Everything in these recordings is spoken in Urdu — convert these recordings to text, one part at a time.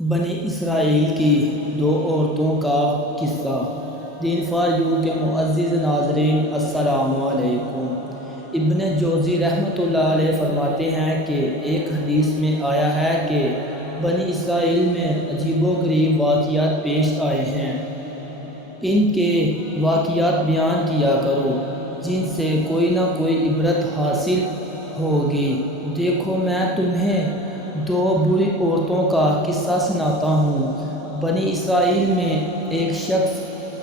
بنی اسرائیل کی دو عورتوں کا قصہ۔ دین فار یو کے معزز ناظرین السلام علیکم۔ ابن جوزی رحمۃ اللہ علیہ فرماتے ہیں کہ ایک حدیث میں آیا ہے کہ بنی اسرائیل میں عجیب و غریب واقعات پیش آئے ہیں، ان کے واقعات بیان کیا کرو جن سے کوئی نہ کوئی عبرت حاصل ہوگی۔ دیکھو میں تمہیں دو بری عورتوں کا قصہ سناتا ہوں۔ بنی اسرائیل میں ایک شخص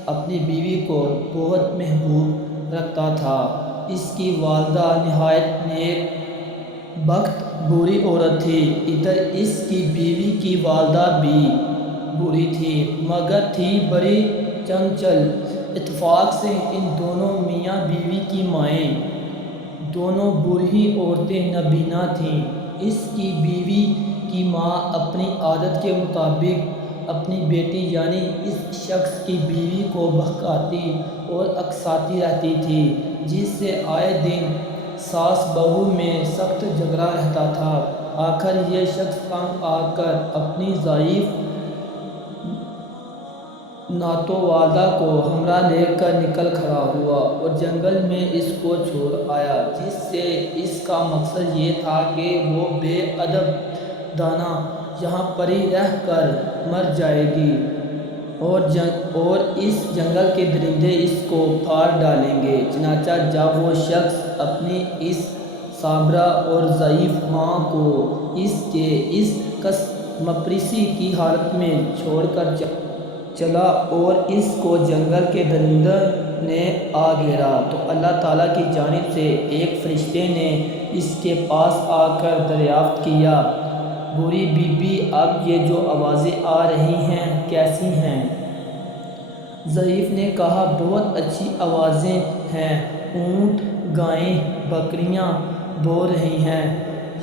اپنی بیوی کو بہت محبوب رکھتا تھا۔ اس کی والدہ نہایت نیک بخت بری عورت تھی۔ ادھر اس کی بیوی کی والدہ بھی بری تھی مگر تھی بڑی چنچل۔ اتفاق سے ان دونوں میاں بیوی کی مائیں دونوں بوڑھی عورتیں نابینا تھیں۔ اس کی بیوی کی ماں اپنی عادت کے مطابق اپنی بیٹی یعنی اس شخص کی بیوی کو بہکاتی اور اکساتی رہتی تھی، جس سے آئے دن ساس بہو میں سخت جھگڑا رہتا تھا۔ آخر یہ شخص تنگ آ کر اپنی ضعیف ناتو والدہ کو ہمراہ لے کر نکل کھڑا ہوا اور جنگل میں اس کو چھوڑ آیا، جس سے اس کا مقصد یہ تھا کہ وہ بے ادب دانہ یہاں پڑی رہ کر مر جائے گی اور اس جنگل کے درندے اس کو پھاڑ ڈالیں گے۔ چنانچہ جب وہ شخص اپنی اس صابرہ اور ضعیف ماں کو اس کے اس کس مپرسی کی حالت میں چھوڑ کر چلا اور اس کو جنگل کے درندوں نے آ گھیرا، تو اللہ تعالیٰ کی جانب سے ایک فرشتے نے اس کے پاس آ کر دریافت کیا، بری بی بی اب یہ جو آوازیں آ رہی ہیں کیسی ہیں؟ ضعیف نے کہا بہت اچھی آوازیں ہیں، اونٹ گائیں بکریاں بول رہی ہیں۔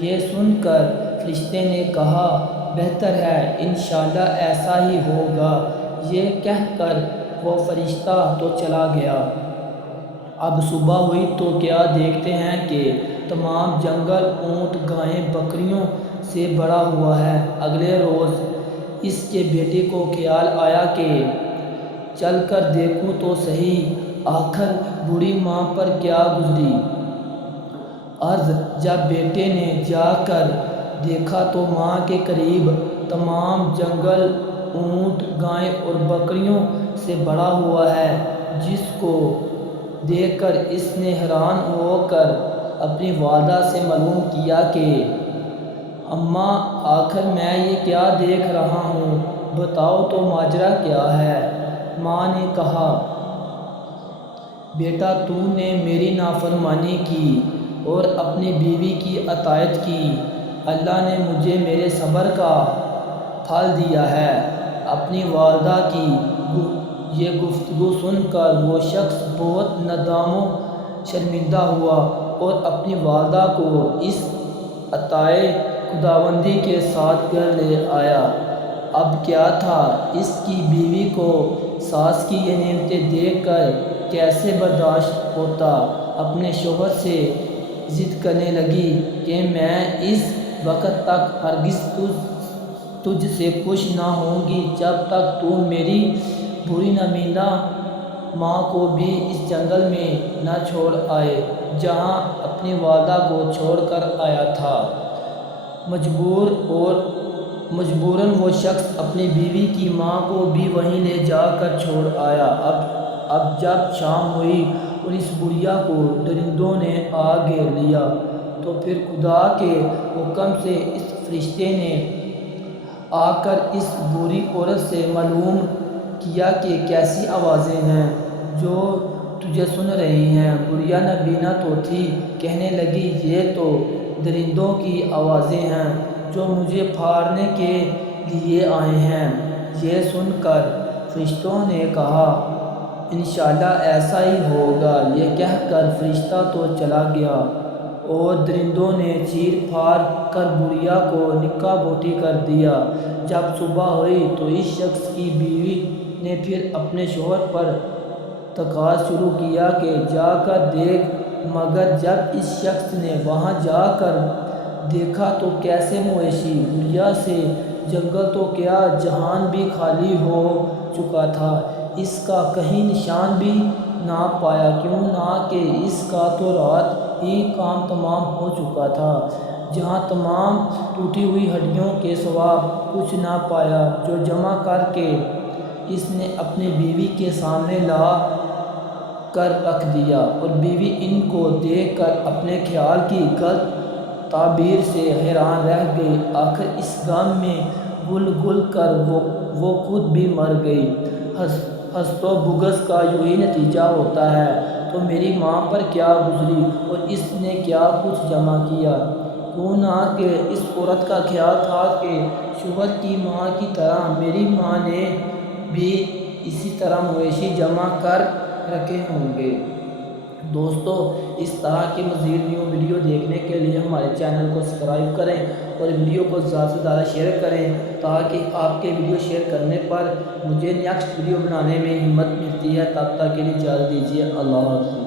یہ سن کر فرشتے نے کہا بہتر ہے، انشاءاللہ ایسا ہی ہوگا۔ یہ کہہ کر وہ فرشتہ تو چلا گیا۔ اب صبح ہوئی تو کیا دیکھتے ہیں کہ تمام جنگل اونٹ گائیں بکریوں سے بھرا ہوا ہے۔ اگلے روز اس کے بیٹے کو خیال آیا کہ چل کر دیکھوں تو صحیح آخر بوڑھی ماں پر کیا گزری۔ آج جب بیٹے نے جا کر دیکھا تو ماں کے قریب تمام جنگل اونٹ گائیں اور بکریوں سے بھرا ہوا ہے، جس کو دیکھ کر اس نے حیران ہو کر اپنی والدہ سے معلوم کیا کہ اماں آخر میں یہ کیا دیکھ رہا ہوں، بتاؤ تو ماجرا کیا ہے؟ ماں نے کہا بیٹا تو نے میری نافرمانی کی اور اپنی بیوی کی اطاعت کی، اللہ نے مجھے میرے صبر کا پھل دیا ہے۔ اپنی والدہ کی یہ گفتگو سن کر وہ شخص بہت ندام و شرمندہ ہوا اور اپنی والدہ کو اس عطائے خداوندی کے ساتھ گھر لے آیا۔ اب کیا تھا اس کی بیوی کو ساس کی یہ نعمتیں دیکھ کر کیسے برداشت ہوتا؟ اپنے شوہر سے ضد کرنے لگی کہ میں اس وقت تک ہرگز تجھ سے خوش نہ ہوں گی جب تک تو میری بری نابینا ماں کو بھی اس جنگل میں نہ چھوڑ آئے جہاں اپنی والدہ کو چھوڑ کر آیا تھا۔ مجبوراً وہ شخص اپنی بیوی کی ماں کو بھی وہیں لے جا کر چھوڑ آیا۔ اب جب شام ہوئی اور اس بڑھیا کو درندوں نے آ گھیر لیا تو پھر خدا کے حکم سے اس فرشتے نے آ کر اس بری عورت سے معلوم کیا کہ کیسی آوازیں ہیں جو تجھے سن رہی ہیں۔ بڑھیا نابینا تو تھی، کہنے لگی یہ تو درندوں کی آوازیں ہیں جو مجھے پھاڑنے کے لیے آئے ہیں۔ یہ سن کر فرشتوں نے کہا انشاءاللہ ایسا ہی ہوگا۔ یہ کہہ کر فرشتہ تو چلا گیا اور درندوں نے چیر پھاڑ کر بڑھیا کو نکا بوٹی کر دیا۔ جب صبح ہوئی تو اس شخص کی بیوی نے پھر اپنے شوہر پر تقاضا شروع کیا کہ جا کر دیکھ، مگر جب اس شخص نے وہاں جا کر دیکھا تو کیسے مویشی بڑھیا سے جنگل تو کیا جہان بھی خالی ہو چکا تھا، اس کا کہیں نشان بھی نہ پایا، کیوں نہ کہ اس کا تو رات ہی کام تمام ہو چکا تھا۔ جہاں تمام ٹوٹی ہوئی ہڈیوں کے سوا کچھ نہ پایا جو جمع کر کے اس نے اپنی بیوی کے سامنے لا کر رکھ دیا، اور بیوی ان کو دیکھ کر اپنے خیال کی غلط تعبیر سے حیران رہ گئی۔ آخر اس غم میں گل گل کر وہ خود بھی مر گئی۔ ہست و بغض کا یہی نتیجہ ہوتا ہے، تو میری ماں پر کیا گزری اور اس نے کیا کچھ جمع کیا، کیوں نہ کہ اس عورت کا خیال تھا کہ شوہر کی ماں کی طرح میری ماں نے بھی اسی طرح مویشی جمع کر رکھے ہوں گے۔ دوستو، اس طرح کے مزید نیو ویڈیو دیکھنے کے لیے ہمارے چینل کو سبسکرائب کریں اور ویڈیو کو زیادہ سے زیادہ شیئر کریں، تاکہ آپ کے ویڈیو شیئر کرنے پر مجھے نیکسٹ ویڈیو بنانے میں ہمت ملتی ہے۔ تب تک کے لیے اجازت دیجیے، اللہ حافظ۔